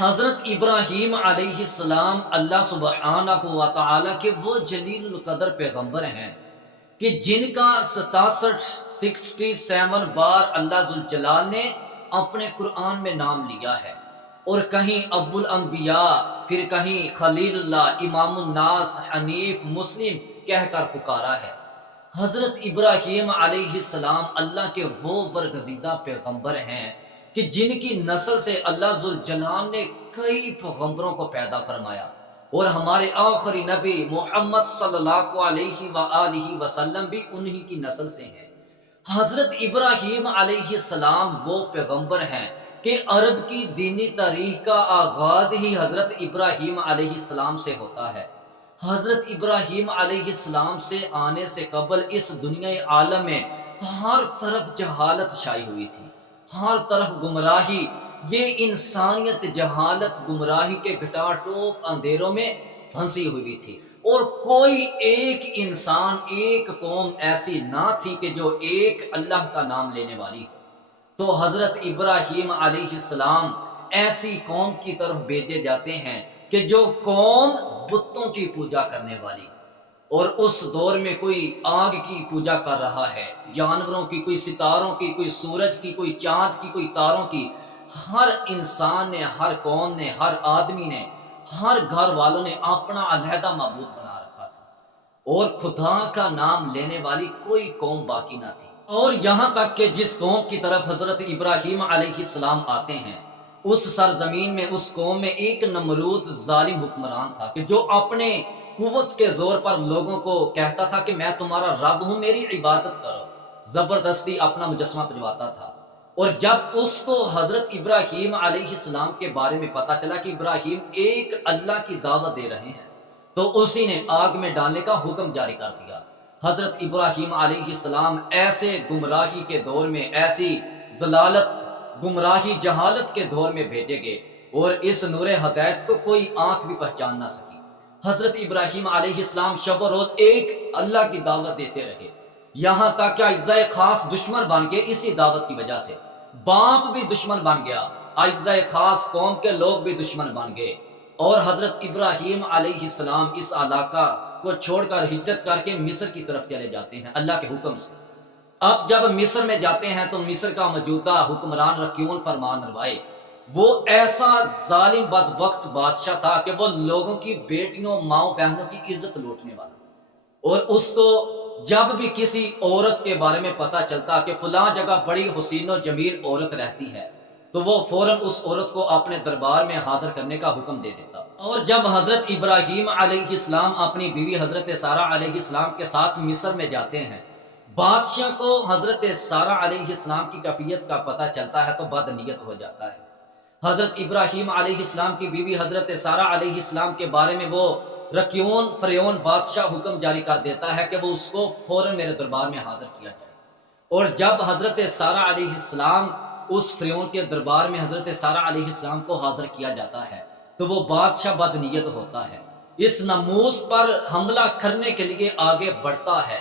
حضرت ابراہیم علیہ السلام اللہ سبحانہ و تعالی کے وہ جلیل القدر پیغمبر ہیں کہ جن کا 67 بار اللہ ذوالجلال نے اپنے قرآن میں نام لیا ہے، اور کہیں ابو الانبیاء، پھر کہیں خلیل اللہ، امام الناس، حنیف، مسلم کہہ کر پکارا ہے۔ حضرت ابراہیم علیہ السلام اللہ کے وہ برگزیدہ پیغمبر ہیں کہ جن کی نسل سے اللہ ذوالجلال نے کئی پیغمبروں کو پیدا فرمایا، اور ہمارے آخری نبی محمد صلی اللہ علیہ وآلہ وسلم بھی انہی کی نسل سے ہیں۔ حضرت ابراہیم علیہ السلام وہ پیغمبر ہیں کہ عرب کی دینی تاریخ کا آغاز ہی حضرت ابراہیم علیہ السلام سے ہوتا ہے۔ حضرت ابراہیم علیہ السلام سے آنے سے قبل اس دنیا عالم میں ہر طرف جہالت شائع ہوئی تھی، ہر طرف گمراہی۔ یہ انسانیت جہالت گمراہی کے گھٹا ٹوپ اندھیروں میں پھنسی ہوئی تھی، اور کوئی ایک انسان، ایک قوم ایسی نہ تھی کہ جو ایک اللہ کا نام لینے والی ہو۔ تو حضرت ابراہیم علیہ السلام ایسی قوم کی طرف بھیجے جاتے ہیں کہ جو قوم بتوں کی پوجا کرنے والی، اور اس دور میں کوئی آگ کی پوجا کر رہا ہے، جانوروں کی، کوئی ستاروں کی، کوئی سورج کی، کوئی چاند کی، کوئی تاروں کی۔ ہر انسان نے، ہر قوم نے، ہر آدمی نے، ہر گھر والوں نے اپنا علیحدہ معبود بنا رکھا تھا، اور خدا کا نام لینے والی کوئی قوم باقی نہ تھی۔ اور یہاں تک کہ جس قوم کی طرف حضرت ابراہیم علیہ السلام آتے ہیں، اس سرزمین میں، اس قوم میں ایک نمرود ظالم حکمران تھا کہ جو اپنے قوت کے زور پر لوگوں کو کہتا تھا کہ میں تمہارا رب ہوں، میری عبادت کرو، زبردستی اپنا مجسمہ بنواتا تھا۔ اور جب اس کو حضرت ابراہیم علیہ السلام کے بارے میں پتا چلا کہ ابراہیم ایک اللہ کی دعوت دے رہے ہیں، تو اسی نے آگ میں ڈالنے کا حکم جاری کر دیا۔ حضرت ابراہیم علیہ السلام ایسے گمراہی کے دور میں، ایسی ضلالت، گمراہی، جہالت کے دور میں بھیجے گئے، اور اس نور ہدایت کو کوئی آنکھ بھی پہچان نہ سکی۔ حضرت ابراہیم علیہ السلام شب و روز ایک اللہ کی دعوت دیتے رہے، یہاں تک کہ اعزائے خاص دشمن بن گئے اسی دعوت کی وجہ سے۔ باپ بھی دشمن بن گیا، اعزائے خاص قوم کے لوگ بھی دشمن بن گئے، اور حضرت ابراہیم علیہ السلام اس علاقہ کو چھوڑ کر ہجرت کر کے مصر کی طرف چلے جاتے ہیں اللہ کے حکم سے۔ اب جب مصر میں جاتے ہیں تو مصر کا موجودہ حکمران رکیون فرمان روائے، وہ ایسا ظالم بدبخت بادشاہ تھا کہ وہ لوگوں کی بیٹیوں، ماؤں، بہنوں کی عزت لوٹنے والا، اور اس کو جب بھی کسی عورت کے بارے میں پتا چلتا کہ فلاں جگہ بڑی حسین و جمیل عورت رہتی ہے، تو وہ فوراً اس عورت کو اپنے دربار میں حاضر کرنے کا حکم دے دیتا۔ اور جب حضرت ابراہیم علیہ السلام اپنی بیوی حضرت سارہ علیہ السلام کے ساتھ مصر میں جاتے ہیں، بادشاہ کو حضرت سارہ علیہ السلام کی کیفیت کا پتہ چلتا ہے تو بد نیت ہو جاتا ہے۔ حضرت ابراہیم علیہ السلام کی بیوی حضرت سارہ علیہ السلام کے بارے میں وہ رکیون فریون بادشاہ حکم جاری کر دیتا ہے کہ وہ اس کو فوراً میرے دربار میں حاضر کیا جائے۔ اور جب حضرت سارہ علیہ السلام اس فریون کے دربار میں حضرت سارہ علیہ السلام کو حاضر کیا جاتا ہے تو وہ بادشاہ بد نیت ہوتا ہے، اس ناموس پر حملہ کرنے کے لیے آگے بڑھتا ہے،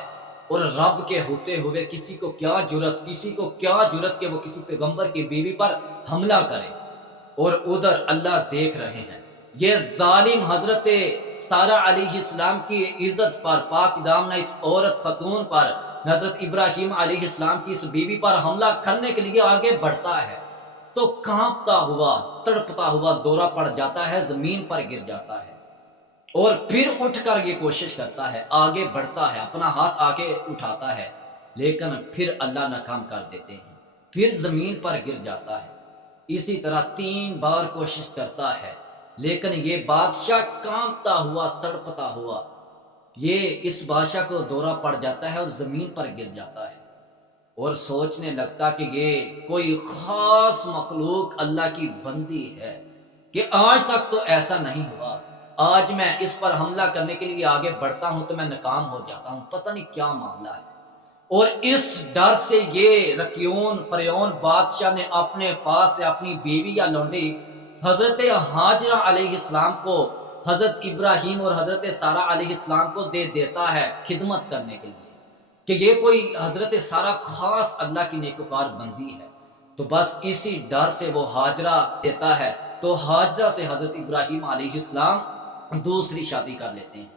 اور رب کے ہوتے ہوئے کسی کو کیا جرت کہ وہ کسی پیغمبر کی بیوی پر حملہ کرے، اور ادھر اللہ دیکھ رہے ہیں۔ یہ ظالم حضرت سارہ علیہ السلام کی عزت پر، پاک دامنہ اس عورت خاتون پر، حضرت ابراہیم علیہ السلام کی اس بیوی پر حملہ کرنے کے لیے آگے بڑھتا ہے تو کانپتا ہوا، تڑپتا ہوا دورہ پڑ جاتا ہے، زمین پر گر جاتا ہے، اور پھر اٹھ کر یہ کوشش کرتا ہے، آگے بڑھتا ہے، اپنا ہاتھ آگے اٹھاتا ہے، لیکن پھر اللہ ناکام کر دیتے ہیں، پھر زمین پر گر جاتا ہے۔ اسی طرح 3 بار کوشش کرتا ہے، لیکن یہ بادشاہ کانپتا ہوا، تڑپتا ہوا، یہ اس بادشاہ کو دورہ پڑ جاتا ہے اور زمین پر گر جاتا ہے، اور سوچنے لگتا کہ یہ کوئی خاص مخلوق اللہ کی بندی ہے کہ آج تک تو ایسا نہیں ہوا، آج میں اس پر حملہ کرنے کے لیے آگے بڑھتا ہوں تو میں ناکام ہو جاتا ہوں، پتہ نہیں کیا معاملہ ہے۔ اور اس ڈر سے یہ رکیون فریون بادشاہ نے اپنے پاس سے اپنی بیوی یا لونڈی حضرت ہاجرہ علیہ السلام کو حضرت ابراہیم اور حضرت سارہ علیہ السلام کو دے دیتا ہے خدمت کرنے کے لیے، کہ یہ کوئی حضرت سارہ خاص اللہ کی نیکوکار بندی ہے۔ تو بس اسی ڈر سے وہ ہاجرہ دیتا ہے، تو ہاجرہ سے حضرت ابراہیم علیہ السلام دوسری شادی کر لیتے ہیں۔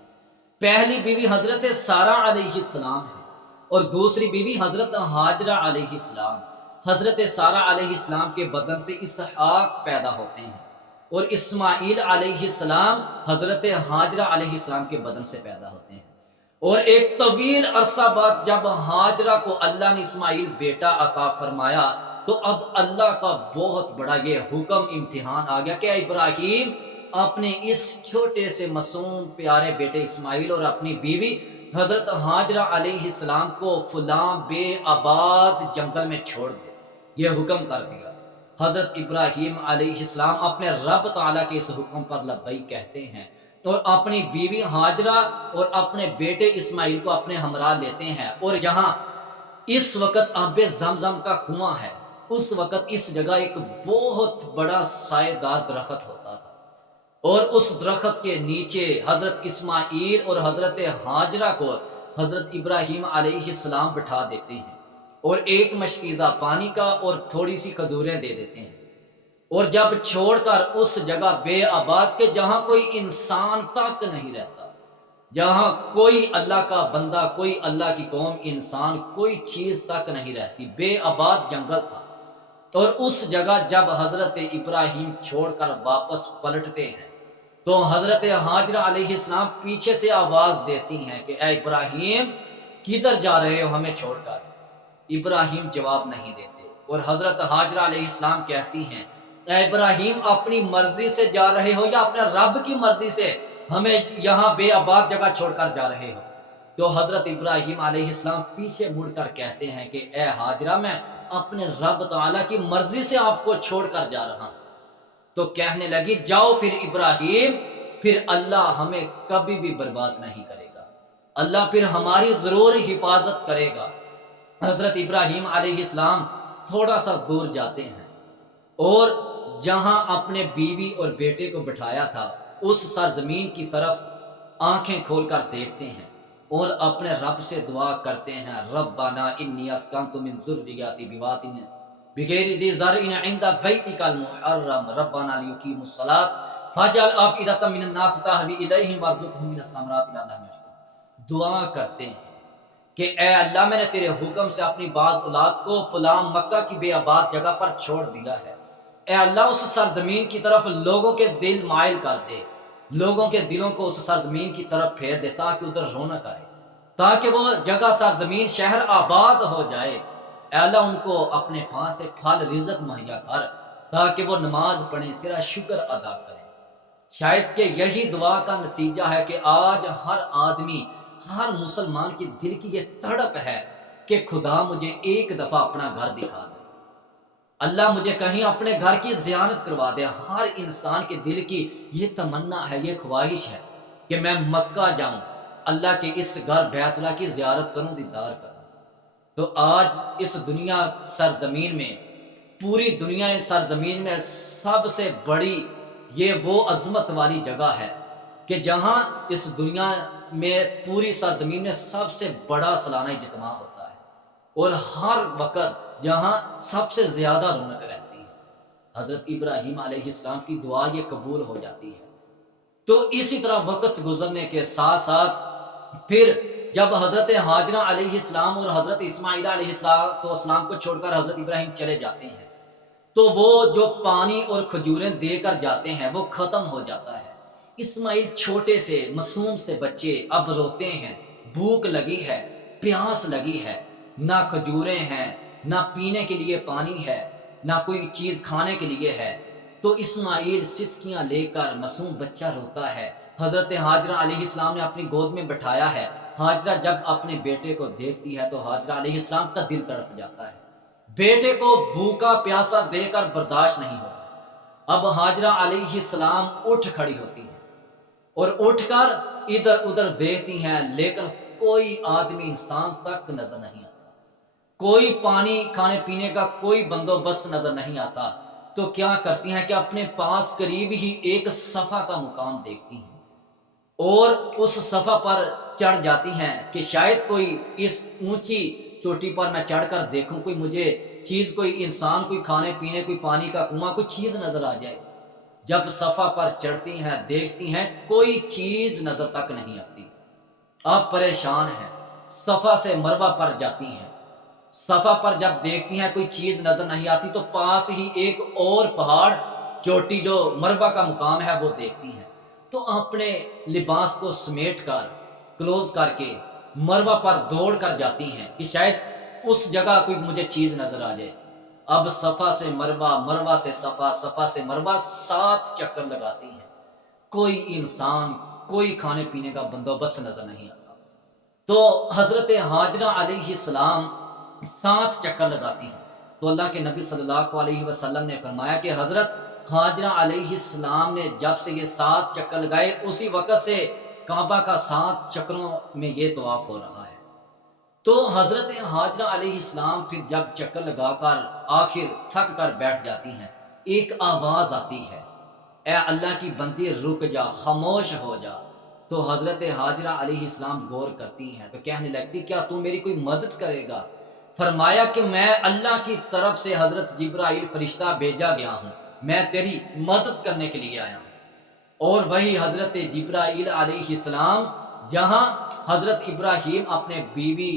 پہلی بیوی حضرت سارہ علیہ السلام ہے اور دوسری بیوی حضرت ہاجرہ علیہ السلام۔ حضرت سارہ علیہ السلام کے بدن سے اسحاق پیدا ہوتے ہیں اور اسماعیل علیہ السلام حضرت ہاجرہ علیہ السلام کے بدن سے پیدا ہوتے ہیں۔ اور ایک طویل عرصہ بعد جب ہاجرہ کو اللہ نے اسماعیل بیٹا عطا فرمایا تو اب اللہ کا بہت بڑا یہ حکم امتحان آ گیا کہ اے ابراہیم اپنے اس چھوٹے سے معصوم پیارے بیٹے اسماعیل اور اپنی بیوی حضرت ہاجرہ علیہ السلام کو فلاں بے آباد جنگل میں چھوڑ دے، یہ حکم کر دیا۔ حضرت ابراہیم علیہ السلام اپنے رب تعالیٰ کے اس حکم پر لبیک کہتے ہیں اور اپنی بیوی ہاجرہ اور اپنے بیٹے اسماعیل کو اپنے ہمراہ لیتے ہیں، اور جہاں اس وقت آب زمزم کا کنواں ہے اس وقت اس جگہ ایک بہت بڑا سایہ دار درخت ہوتا تھا، اور اس درخت کے نیچے حضرت اسماعیل اور حضرت ہاجرہ کو حضرت ابراہیم علیہ السلام بٹھا دیتے ہیں اور ایک مشکیزہ پانی کا اور تھوڑی سی کھجوریں دے دیتے ہیں، اور جب چھوڑ کر اس جگہ بے آباد کے جہاں کوئی انسان تک نہیں رہتا، جہاں کوئی اللہ کا بندہ، کوئی اللہ کی قوم، انسان، کوئی چیز تک نہیں رہتی، بے آباد جنگل تھا، اور اس جگہ جب حضرت ابراہیم چھوڑ کر واپس پلٹتے ہیں تو حضرت ہاجرہ علیہ السلام پیچھے سے آواز دیتی ہیں کہ اے ابراہیم کدھر جا رہے ہو ہمیں چھوڑ کر؟ ابراہیم جواب نہیں دیتے، اور حضرت ہاجرہ علیہ السلام کہتی ہیں اے ابراہیم اپنی مرضی سے جا رہے ہو یا اپنے رب کی مرضی سے ہمیں یہاں بے آباد جگہ چھوڑ کر جا رہے ہو؟ تو حضرت ابراہیم علیہ السلام پیچھے مڑ کر کہتے ہیں کہ اے ہاجرہ میں اپنے رب تعالیٰ کی مرضی سے آپ کو چھوڑ کر جا رہا ہوں۔ تو کہنے لگی جاؤ پھر ابراہیم، پھر اللہ ہمیں کبھی بھی برباد نہیں کرے گا، اللہ پھر ہماری ضرور حفاظت کرے گا۔ حضرت ابراہیم علیہ السلام تھوڑا سا دور جاتے ہیں اور جہاں اپنے بیوی اور بیٹے کو بٹھایا تھا اس سرزمین کی طرف آنکھیں کھول کر دیکھتے ہیں اور اپنے رب سے دعا کرتے ہیں ربنا انی اسکنت من ذریتی بواد بغیر ذی زرع عند بیتک المحرم ربنا لیقیموا الصلاۃ فاجعل افئدۃ من الناس تهوی الیہم وارزقهم من الثمرات لعلهم یشکرون۔ دعا کرتے ہیں کہ اے اللہ میں نے تیرے حکم سے اپنی بعض اولاد کو فلاں مکہ کی بے آباد جگہ پر چھوڑ دیا ہے، اے اللہ اس سرزمین کی طرف لوگوں کے دل مائل کر دے، لوگوں کے دلوں کو اس سرزمین کی طرف پھیر دے تاکہ ادھر رونق آئے، تاکہ وہ جگہ سرزمین شہر آباد ہو جائے۔ اے اللہ ان کو اپنے ہاں سے پھل رزق مہیا کر تاکہ وہ نماز پڑھیں، تیرا شکر ادا کریں۔ شاید کہ یہی دعا کا نتیجہ ہے کہ آج ہر آدمی، ہر مسلمان کی دل کی یہ تڑپ ہے کہ خدا مجھے ایک دفعہ اپنا گھر دکھا دے، اللہ مجھے کہیں اپنے گھر کی زیارت کروا دے۔ ہر انسان کے دل کی یہ تمنا ہے، یہ خواہش ہے کہ میں مکہ جاؤں، اللہ کے اس گھر بیت اللہ کی زیارت کروں، دیدار کروں۔ تو آج اس دنیا سرزمین میں، پوری دنیا سرزمین میں سب سے بڑی یہ وہ عظمت والی جگہ ہے کہ جہاں اس دنیا میں پوری سرزمین میں سب سے بڑا سالانہ اجتماع ہوتا ہے اور ہر وقت جہاں سب سے زیادہ رونق رہتی ہے۔ حضرت ابراہیم علیہ السلام کی دعا یہ قبول ہو جاتی ہے۔ تو اسی طرح وقت گزرنے کے ساتھ ساتھ پھر جب حضرت ہاجرہ علیہ السلام اور حضرت اسماعیل علیہ السلام کو چھوڑ کر حضرت ابراہیم چلے جاتے ہیں تو وہ جو پانی اور کھجوریں دے کر جاتے ہیں وہ ختم ہو جاتا ہے۔ اسماعیل چھوٹے سے معصوم سے بچے اب روتے ہیں، بھوک لگی ہے، پیاس لگی ہے، نہ کھجوریں ہیں، نہ پینے کے لیے پانی ہے، نہ کوئی چیز کھانے کے لیے ہے۔ تو اسماعیل سسکیاں لے کر معصوم بچہ روتا ہے۔ حضرت ہاجرہ علیہ السلام نے اپنی گود میں بٹھایا ہے۔ ہاجرہ جب اپنے بیٹے کو دیکھتی ہے تو ہاجرہ علیہ السلام کا دل تڑپ جاتا ہے، بیٹے کو بھوکا پیاسا دے کر برداشت نہیں ہوتا۔ اب ہاجرہ علیہ السلام اٹھ کھڑی ہوتی ہے اور اٹھ کر ادھر ادھر دیکھتی ہیں، لیکن کوئی آدمی انسان تک نظر نہیں آتا، کوئی پانی کھانے پینے کا کوئی بندوبست نظر نہیں آتا۔ تو کیا کرتی ہیں کہ اپنے پاس قریب ہی ایک صفا کا مقام دیکھتی ہیں اور اس صفا پر چڑھ جاتی ہیں کہ شاید کوئی اس اونچی چوٹی پر میں چڑھ کر دیکھوں، کوئی مجھے چیز، کوئی انسان، کوئی کھانے پینے، کوئی پانی کا کنواں، کوئی چیز نظر آ جائے۔ جب صفا پر چڑھتی ہیں دیکھتی ہیں کوئی چیز نظر تک نہیں آتی، اب پریشان ہیں، صفا سے مروہ پر جاتی ہیں، صفا پر جب دیکھتی ہیں کوئی چیز نظر نہیں آتی تو پاس ہی ایک اور پہاڑ چوٹی جو مروہ کا مقام ہے وہ دیکھتی ہیں، تو اپنے لباس کو سمیٹ کر کلوز کر کے مروہ پر دوڑ کر جاتی ہیں کہ شاید اس جگہ کوئی مجھے چیز نظر آ جائے۔ اب صفا سے مروہ، مروہ سے صفا، صفا سے مروہ 7 چکر لگاتی ہیں، کوئی انسان، کوئی کھانے پینے کا بندوبست نظر نہیں آتا۔ تو حضرت ہاجرہ علیہ السلام 7 چکر لگاتی ہیں، تو اللہ کے نبی صلی اللہ علیہ وسلم نے فرمایا کہ حضرت ہاجرہ علیہ السلام نے جب سے یہ 7 چکر لگائے اسی وقت سے کعبہ کا 7 چکروں میں یہ طواف ہو رہا ہے۔ تو حضرت ہاجرہ علیہ السلام پھر جب چکر لگا کر آخر تھک کر بیٹھ جاتی ہیں، ایک آواز آتی ہے، اے اللہ کی بندی رک جا، خاموش ہو جا۔ تو حضرت ہاجرہ علیہ السلام غور کرتی ہیں تو کہنے لگتی کیا تو میری کوئی مدد کرے گا؟ فرمایا کہ میں اللہ کی طرف سے حضرت جبرائیل فرشتہ بھیجا گیا ہوں، میں تیری مدد کرنے کے لیے آیا ہوں۔ اور وہی حضرت جبرائیل علیہ السلام جہاں حضرت ابراہیم اپنے بیوی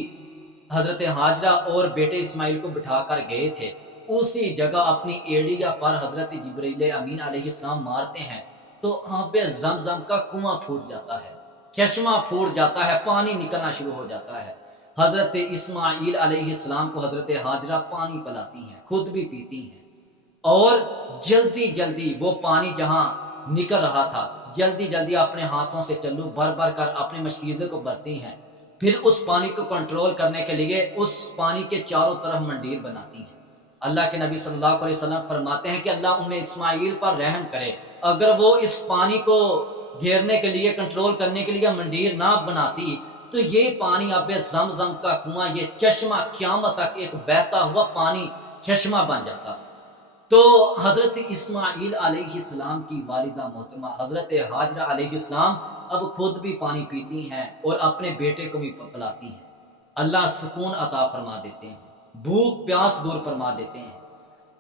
حضرت ہاجرہ اور بیٹے اسماعیل کو بٹھا کر گئے تھے، اسی جگہ اپنی ایڑیا پر حضرت جبرائیل امین علیہ السلام مارتے ہیں تو وہاں پہ زمزم کا کنواں پھوٹ جاتا ہے، چشمہ پھوٹ جاتا ہے، پانی نکلنا شروع ہو جاتا ہے۔ حضرت اسماعیل علیہ السلام کو حضرت ہاجرہ پانی پلاتی ہیں، خود بھی پیتی ہیں، اور جلدی جلدی وہ پانی جہاں نکل رہا تھا جلدی جلدی اپنے ہاتھوں سے چلو بھر بھر کر اپنے مشکیزے کو بھرتی ہیں، پھر اس پانی کو کنٹرول کرنے کے لیے اس پانی کے چاروں طرف منڈیر بناتی ہیں۔ اللہ کے نبی صلی اللہ علیہ وسلم فرماتے ہیں کہ اللہ انہیں اسماعیل پر رحم کرے، اگر وہ اس پانی کو گھیرنے کے لیے، کنٹرول کرنے کے لیے منڈیر نہ بناتی تو یہ پانی اب زمزم کا کنواں، یہ چشمہ قیامت تک ایک بہتا ہوا پانی چشمہ بن جاتا۔ تو حضرت اسماعیل علیہ السلام کی والدہ محترمہ حضرت ہاجرہ علیہ السلام اب خود بھی پانی پیتی ہیں اور اپنے بیٹے کو بھی پلاتی ہیں۔ اللہ سکون عطا فرما دیتے ہیں، بھوک پیاس دور فرما دیتے ہیں۔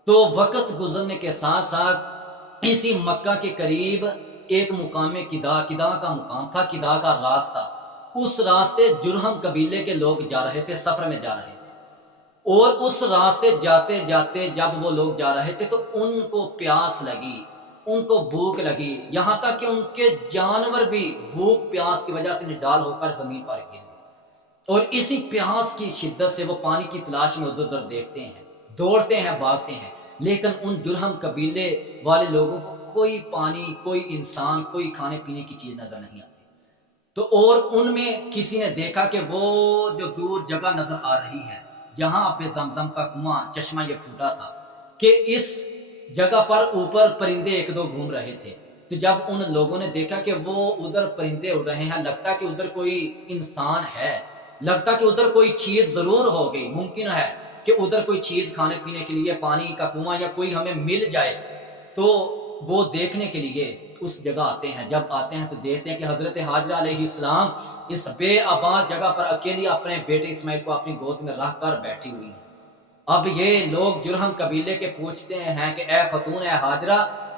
تو وقت گزرنے کے ساتھ ساتھ اسی مکہ کے قریب ایک مقام کدا کا مقام تھا، کدا کا راستہ، اس راستے جرہم قبیلے کے لوگ جا رہے تھے، سفر میں جا رہے تھے، اور اس راستے جاتے جاتے جب وہ لوگ جا رہے تھے تو ان کو پیاس لگی، ان کو بھوک لگی، یہاں تک کہ ان کے جانور بھی بھوک پیاس کی وجہ سے نڈال ہو کر زمین پر گر گئے، اور اسی پیاس کی شدت سے وہ پانی کی تلاش میں ادھر ادھر دیکھتے ہیں، دوڑتے ہیں، بھاگتے ہیں، لیکن ان جرہم قبیلے والے لوگوں کو کوئی پانی، کوئی انسان، کوئی کھانے پینے کی چیز نظر نہیں آتی۔ تو اور ان میں کسی نے دیکھا کہ وہ جو دور جگہ نظر آ رہی ہے جہاں پہ زمزم کا کنواں چشمہ یہ پھوٹا تھا، کہ اس جگہ پر اوپر پرندے ایک دو گھوم رہے تھے، تو جب ان لوگوں نے دیکھا کہ وہ ادھر پرندے اڑ رہے ہیں، لگتا کہ ادھر کوئی انسان ہے، لگتا کہ ادھر کوئی چیز ضرور ہو گئی، ممکن ہے کہ ادھر کوئی چیز کھانے پینے کے لیے، پانی کا کنواں یا کوئی ہمیں مل جائے، تو وہ دیکھنے کے لیے اس جگہ آتے ہیں۔ جب آتے ہیں تو دیکھتے ہیں کہ حضرت ہاجرہ علیہ السلام اس بے آباد جگہ پر اکیلی اپنے بیٹے اسماعیل کو اپنی گود میں رکھ کر بیٹھی ہوئی ہیں۔ اب یہ لوگ جرہم قبیلے کے پوچھتے ہیں کہ اے خاتون، اے ہاجرہ،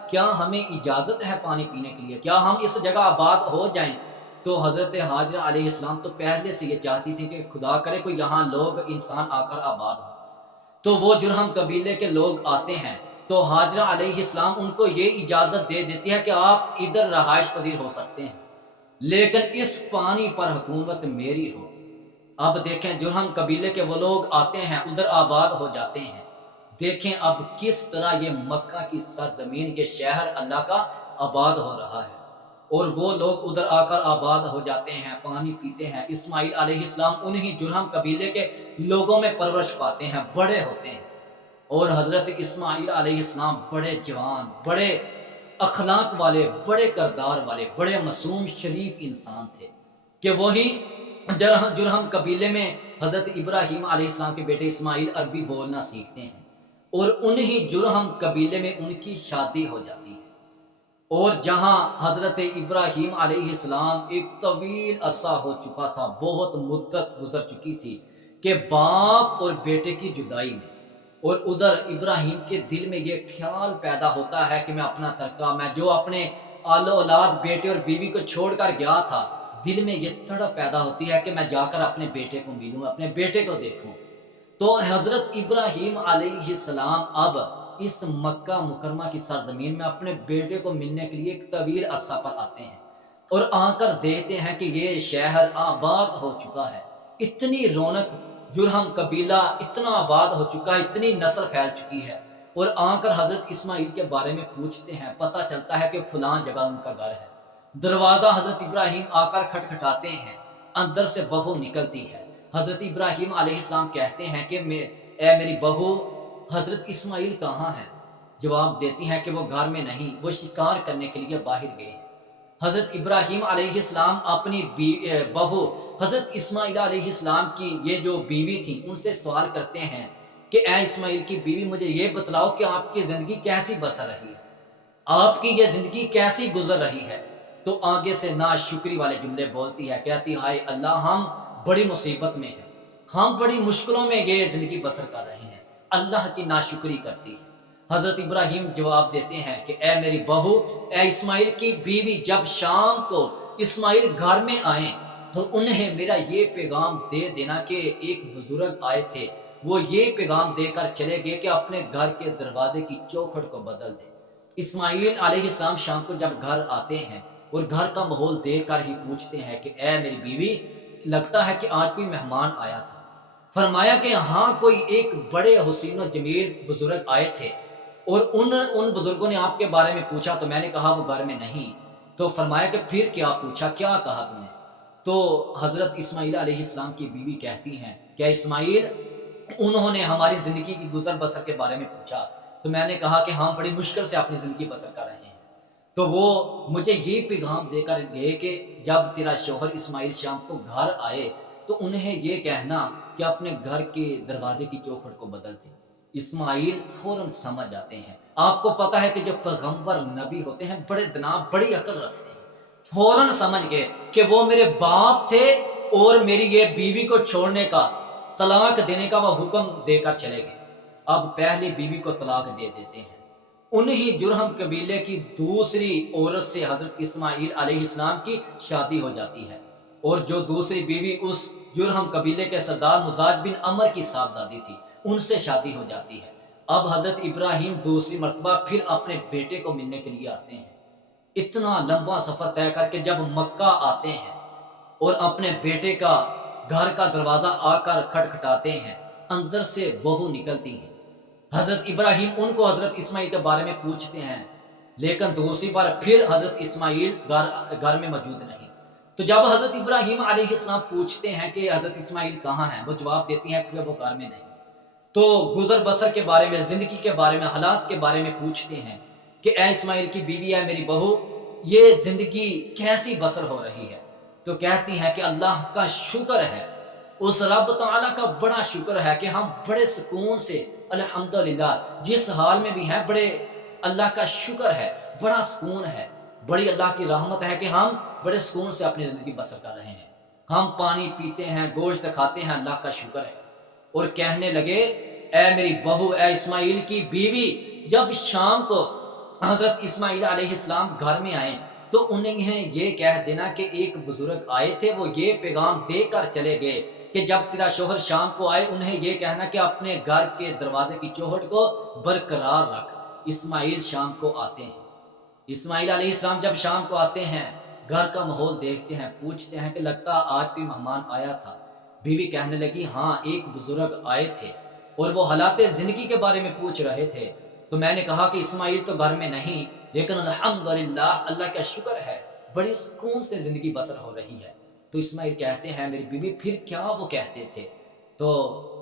کیا ہمیں اجازت ہے پانی پینے کے لیے؟ کیا ہم اس جگہ آباد ہو جائیں؟ تو حضرت ہاجرہ علیہ السلام تو پہلے سے یہ چاہتی تھی کہ خدا کرے کوئی یہاں لوگ انسان آ کر آباد ہو۔ تو وہ جرہم قبیلے کے لوگ آتے ہیں تو ہاجرہ علیہ السلام ان کو یہ اجازت دے دیتی ہے کہ آپ ادھر رہائش پذیر ہو سکتے ہیں، لیکن اس پانی پر حکومت میری ہو۔ اب دیکھیں جرہم قبیلے کے وہ لوگ آتے ہیں، ادھر آباد ہو جاتے ہیں، دیکھیں اب کس طرح یہ مکہ کی سرزمین، یہ شہر اللہ کا آباد ہو رہا ہے، اور وہ لوگ ادھر آ کر آباد ہو جاتے ہیں، پانی پیتے ہیں۔ اسماعیل علیہ السلام انہی جرہم قبیلے کے لوگوں میں پرورش پاتے ہیں، بڑے ہوتے ہیں، اور حضرت اسماعیل علیہ السلام بڑے جوان، بڑے اخلاق والے، بڑے کردار والے، بڑے معصوم شریف انسان تھے، کہ وہی جرہم قبیلے میں حضرت ابراہیم علیہ السلام کے بیٹے اسماعیل عربی بولنا سیکھتے ہیں، اور انہی جرہم قبیلے میں ان کی شادی ہو جاتی ہے۔ اور جہاں حضرت ابراہیم علیہ السلام ایک طویل عرصہ ہو چکا تھا، بہت مدت گزر چکی تھی کہ باپ اور بیٹے کی جدائی میں اور ادھر ابراہیم کے دل میں یہ خیال پیدا ہوتا ہے کہ میں اپنا ترکہ، میں جو اپنے آل اولاد بیٹے اور بیوی کو چھوڑ کر گیا تھا، دل میں یہ تڑپ پیدا ہوتی ہے کہ میں جا کر اپنے بیٹے کو ملوں، اپنے بیٹے کو دیکھوں۔ تو حضرت ابراہیم علیہ السلام اب اس مکہ مکرمہ کی سرزمین میں اپنے بیٹے کو ملنے کے لیے ایک طویل عرصہ پر آتے ہیں، اور آ کر دیکھتے ہیں کہ یہ شہر آباد ہو چکا ہے، اتنی رونق، جرہم قبیلہ اتنا آباد ہو چکا ہے، اتنی نسل پھیل چکی ہے۔ اور آ کر حضرت اسماعیل کے بارے میں پوچھتے ہیں، پتہ چلتا ہے کہ فلاں جگہ ان کا گھر ہے۔ دروازہ حضرت ابراہیم آ کر کھٹکھٹاتے ہیں، اندر سے بہو نکلتی ہے۔ حضرت ابراہیم علیہ السلام کہتے ہیں کہ اے میری بہو، حضرت اسماعیل کہاں ہے؟ جواب دیتی ہیں کہ وہ گھر میں نہیں، وہ شکار کرنے کے لیے باہر گئے ہیں۔ حضرت ابراہیم علیہ السلام اپنی بہو حضرت اسماعیل علیہ السلام کی یہ جو بیوی تھی ان سے سوال کرتے ہیں کہ اے اسماعیل کی بیوی، مجھے یہ بتلاؤ کہ آپ کی زندگی کیسی بسر رہی ہے، آپ کی یہ زندگی کیسی گزر رہی ہے؟ تو آگے سے ناشکری والے جملے بولتی ہے، کہتی ہائے اللہ، ہم بڑی مصیبت میں ہیں، ہم بڑی مشکلوں میں یہ زندگی بسر کر رہے ہیں، اللہ کی ناشکری کرتی ہے۔ حضرت ابراہیم جواب دیتے ہیں کہ اے میری بہو، اے اسماعیل کی بیوی، جب شام کو اسماعیل گھر میں آئیں تو انہیں میرا یہ پیغام دے دینا کہ ایک بزرگ آئے تھے، وہ یہ پیغام دے کر چلے گئے کہ اپنے گھر کے دروازے کی چوکھٹ کو بدل دے۔ اسماعیل علیہ السلام شام کو جب گھر آتے ہیں اور گھر کا ماحول دیکھ کر ہی پوچھتے ہیں کہ اے میری بیوی، لگتا ہے کہ آج کوئی مہمان آیا تھا؟ فرمایا کہ ہاں، کوئی ایک بڑے حسین و جمیل بزرگ آئے تھے، اور ان بزرگوں نے آپ کے بارے میں پوچھا تو میں نے کہا وہ گھر میں نہیں۔ تو فرمایا کہ پھر کیا پوچھا، کیا کہا تم نے؟ تو حضرت اسماعیل علیہ السلام کی بیوی کہتی ہیں کہ اسماعیل، انہوں نے ہماری زندگی کی گزر بسر کے بارے میں پوچھا تو میں نے کہا کہ ہم بڑی مشکل سے اپنی زندگی بسر کر رہے ہیں۔ تو وہ مجھے یہ پیغام دے کر گئے کہ جب تیرا شوہر اسماعیل شام کو گھر آئے تو انہیں یہ کہنا کہ اپنے گھر کے دروازے کی چوکھٹ کو بدل دے۔ اسماعیل فوراً سمجھ جاتے ہیں۔ آپ کو پتا ہے کہ جو پیغمبر نبی ہوتے ہیں بڑے دناب، بڑی عقل رکھتے ہیں، فوراً سمجھ گئے کہ وہ میرے باپ تھے اور میری یہ بیوی کو چھوڑنے کا، طلاق دینے کا وہ حکم دے کر چلے گئے۔ اب پہلی بیوی کو طلاق دے دیتے ہیں۔ انہی جرہم قبیلے کی دوسری عورت سے حضرت اسماعیل علیہ السلام کی شادی ہو جاتی ہے، اور جو دوسری بیوی اس جرہم قبیلے کے سردار مزاج بن عمر کی صاحبزادی تھی، ان سے شادی ہو جاتی ہے۔ اب حضرت ابراہیم دوسری مرتبہ پھر اپنے بیٹے کو ملنے کے لیے آتے ہیں، اتنا لمبا سفر طے کر کے جب مکہ آتے ہیں اور اپنے بیٹے کا گھر کا دروازہ آ کر کھٹکھٹاتے ہیں، اندر سے بہو نکلتی ہیں۔ حضرت ابراہیم ان کو حضرت اسماعیل کے بارے میں پوچھتے ہیں، لیکن دوسری بار پھر حضرت اسماعیل گھر میں موجود نہیں۔ تو جب حضرت ابراہیم علیہ السلام پوچھتے ہیں کہ حضرت اسماعیل کہاں ہیں، وہ جواب دیتی ہیں کہ وہ گھر میں نہیں۔ تو گزر بسر کے بارے میں، زندگی کے بارے میں، حالات کے بارے میں پوچھتے ہیں کہ اے اسماعیل کی بیوی، ہے میری بہو، یہ زندگی کیسی بسر ہو رہی ہے؟ تو کہتی ہیں کہ اللہ کا شکر ہے، اس رب تعالیٰ کا بڑا شکر ہے کہ ہم بڑے سکون سے، الحمدللہ، جس حال میں بھی ہیں، بڑے اللہ کا شکر ہے، بڑا سکون ہے، بڑی اللہ کی رحمت ہے کہ ہم بڑے سکون سے اپنی زندگی بسر کر رہے ہیں، ہم پانی پیتے ہیں، گوشت کھاتے ہیں، اللہ کا شکر ہے۔ اور کہنے لگے اے میری بہو، اے اسماعیل کی بیوی، جب شام کو حضرت اسماعیل علیہ السلام گھر میں آئے تو انہیں یہ کہہ دینا کہ ایک بزرگ آئے تھے، وہ یہ پیغام دے کر چلے گئے کہ جب تیرا شوہر شام کو آئے انہیں یہ کہنا کہ اپنے گھر کے دروازے کی چوکھٹ کو برقرار رکھ۔ اسماعیل شام کو آتے ہیں۔ اسماعیل علیہ السلام جب شام کو آتے ہیں، گھر کا ماحول دیکھتے ہیں، پوچھتے ہیں کہ لگتا آج کوئی مہمان آیا تھا؟ بیوی کہنے لگی ہاں، ایک بزرگ آئے تھے اور وہ حالات زندگی کے بارے میں پوچھ رہے تھے۔ تو میں نے کہا کہ اسماعیل تو گھر میں نہیں، لیکن الحمدللہ، اللہ کا شکر ہے، بڑی سکون سے زندگی بسر ہو رہی ہے۔ تو اسماعیل کہتے ہیں میری بیوی، پھر کیا وہ کہتے تھے؟ تو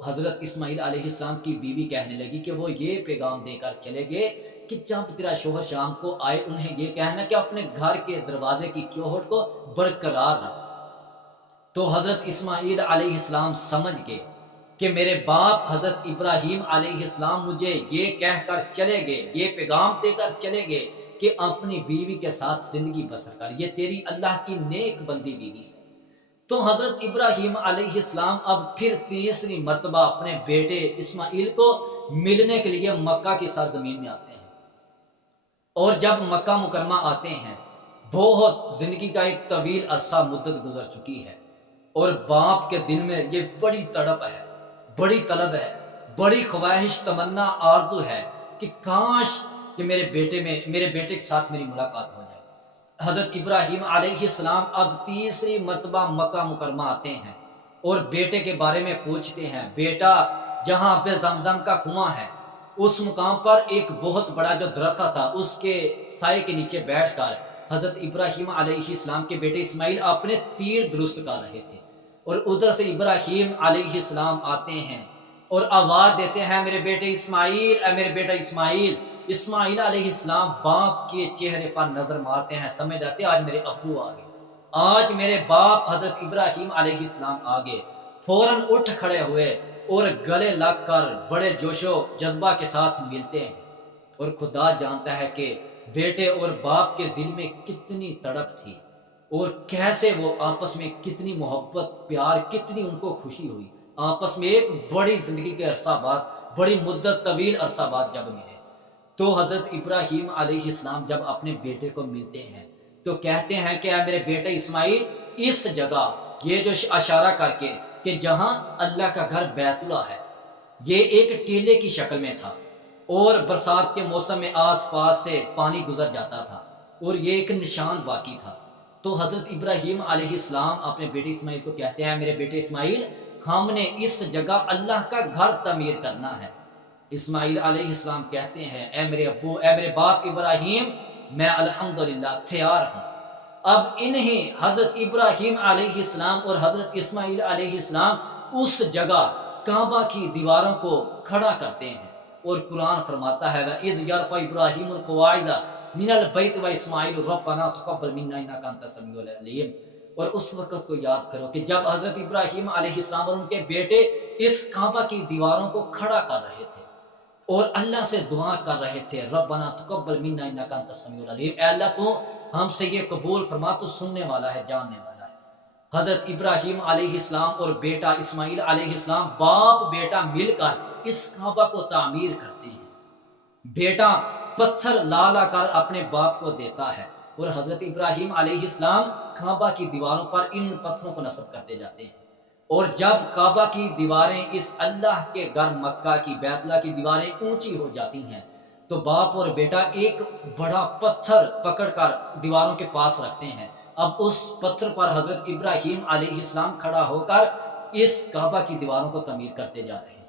حضرت اسماعیل علیہ السلام کی بیوی کہنے لگی کہ وہ یہ پیغام دے کر چلے گئے کہ جب تیرا شوہر شام کو آئے انہیں یہ کہنا کہ اپنے گھر کے دروازے کی چوکھٹ کو برقرار رکھ۔ تو حضرت اسماعیل علیہ السلام سمجھ گئے کہ میرے باپ حضرت ابراہیم علیہ السلام مجھے یہ کہہ کر چلے گئے، یہ پیغام دے کر چلے گئے کہ اپنی بیوی کے ساتھ زندگی بسر کر، یہ تیری اللہ کی نیک بندی بیوی ہے۔ تو حضرت ابراہیم علیہ السلام اب پھر تیسری مرتبہ اپنے بیٹے اسماعیل کو ملنے کے لیے مکہ کی سرزمین میں آتے ہیں، اور جب مکہ مکرمہ آتے ہیں بہت زندگی کا ایک طویل عرصہ مدت گزر چکی ہے، اور باپ کے دل میں یہ بڑی تڑپ ہے، بڑی طلب ہے، بڑی خواہش تمنا آرزو ہے کہ کاش کہ میرے بیٹے کے ساتھ میری ملاقات ہو جائے۔ حضرت ابراہیم علیہ السلام اب تیسری مرتبہ مکہ مکرمہ آتے ہیں اور بیٹے کے بارے میں پوچھتے ہیں۔ بیٹا جہاں پہ زمزم کا کنواں ہے اس مقام پر ایک بہت بڑا جو درخت تھا اس کے سائے کے نیچے بیٹھ کر حضرت ابراہیم علیہ السلام کے بیٹے اسماعیل اپنے تیر درست کر رہے تھے، اور ادھر سے ابراہیم علیہ السلام آتے ہیں اور آواز دیتے ہیں میرے بیٹے اسماعیل، اے میرے بیٹا اسماعیل۔ اسماعیل علیہ السلام باپ کے چہرے پر نظر مارتے ہیں، سمجھ جاتے ہیں آج میرے ابو آ گئے، آج میرے باپ حضرت ابراہیم علیہ السلام آ گئے۔ فوراً اٹھ کھڑے ہوئے اور گلے لگ کر بڑے جوش و جذبہ کے ساتھ ملتے ہیں، اور خدا جانتا ہے کہ بیٹے اور باپ کے دل میں کتنی تڑپ تھی، اور کیسے وہ آپس میں کتنی محبت پیار، کتنی ان کو خوشی ہوئی آپس میں ایک بڑی زندگی کے عرصہ بعد، بڑی مدت طویل عرصہ بعد جب ملے۔ تو حضرت ابراہیم علیہ السلام جب اپنے بیٹے کو ملتے ہیں تو کہتے ہیں کہ اے میرے بیٹے اسماعیل، اس جگہ یہ جو اشارہ کر کے کہ جہاں اللہ کا گھر بیت اللہ ہے، یہ ایک ٹیلے کی شکل میں تھا، اور برسات کے موسم میں آس پاس سے پانی گزر جاتا تھا، اور یہ ایک نشان باقی تھا۔ تو حضرت ابراہیم علیہ السلام اپنے بیٹے اسماعیل کو کہتے ہیں میرے بیٹے اسماعیل، ہم نے اس جگہ اللہ کا گھر تعمیر کرنا ہے۔ اسماعیل علیہ السلام کہتے ہیں اے میرے ابو، اے میرے باپ ابراہیم، میں الحمدللہ تیار ہوں۔ اب انہیں حضرت ابراہیم علیہ السلام اور حضرت اسماعیل علیہ السلام اس جگہ کعبہ کی دیواروں کو کھڑا کرتے ہیں، اور قرآن فرماتا ہے وَإِذْ يَرْفَعُ إِبْرَاهِيمُ الْقَوَاعِدَ مِنَ الْبَيْتِ وَإِسْمَاعِيلُ رَبَّنَا تَقَبَّلْ مِنَّا إِنَّكَ أَنْتَ السَّمِيعُ الْعَلِيمُ۔ اور اس وقت کو یاد کرو کہ جب حضرت ابراہیم علیہ السلام اور ان کے بیٹے اس کعبہ کی دیواروں کو کھڑا کر رہے تھے اور اللہ سے دعا کر رہے تھے ربنا تقبل منا انک انت السمیع العلیم، اے اللہ تو ہم سے یہ قبول فرما، تو سننے والا ہے، جاننے والا ہے۔ حضرت ابراہیم علیہ السلام اور بیٹا اسماعیل علیہ السلام باپ بیٹا مل کر اس کعبہ کو تعمیر کرتے ہیں۔ بیٹا پتھر لا لا کر اپنے باپ کو دیتا ہے، اور حضرت ابراہیم علیہ السلام کعبہ کی دیواروں پر ان پتھروں کو نصب کرتے جاتے ہیں، اور جب کعبہ کی دیواریں اس اللہ کے گھر مکہ کی بیت اللہ کی دیواریں اونچی ہو جاتی ہیں تو باپ اور بیٹا ایک بڑا پتھر پکڑ کر دیواروں کے پاس رکھتے ہیں۔ اب اس پتھر پر حضرت ابراہیم علیہ السلام کھڑا ہو کر اس کعبہ کی دیواروں کو تعمیر کرتے جا رہے ہیں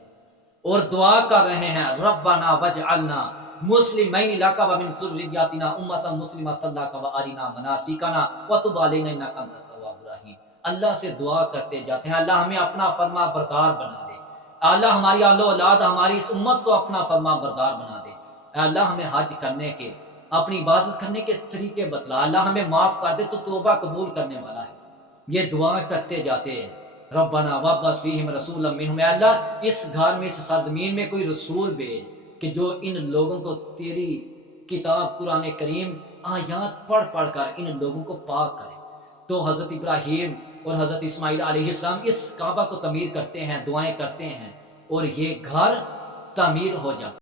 اور دعا کر رہے ہیں ربنا وجعلنا مسلمین لک ومن ذریاتنا امۃ مسلمۃ لک وارنا مناسکنا وتب علینا انک انت التواب الرحیم۔ اللہ سے دعا کرتے جاتے ہیں اللہ ہمیں اپنا فرما بردار بنا دے، اللہ ہماری آل و اولاد ہماری اس امت کو اپنا فرما بردار بنا دے، اللہ ہمیں حج کرنے کے، اپنی عبادت کرنے کے طریقے بتلا، اللہ ہمیں معاف کر دے تو توبہ قبول کرنے والا ہے۔ یہ دعا کرتے جاتے ہیں ربنا وابعث فیہم رسولا منہم، اے اللہ اس گھر میں اس سرزمین میں کوئی رسول بھیج کہ جو ان لوگوں کو تیری کتاب قرآن کریم آیات پڑھ پڑھ کر ان لوگوں کو پاک کرے۔ تو حضرت ابراہیم اور حضرت اسماعیل علیہ السلام اس کعبہ کو تعمیر کرتے ہیں، دعائیں کرتے ہیں، اور یہ گھر تعمیر ہو جاتا ہے۔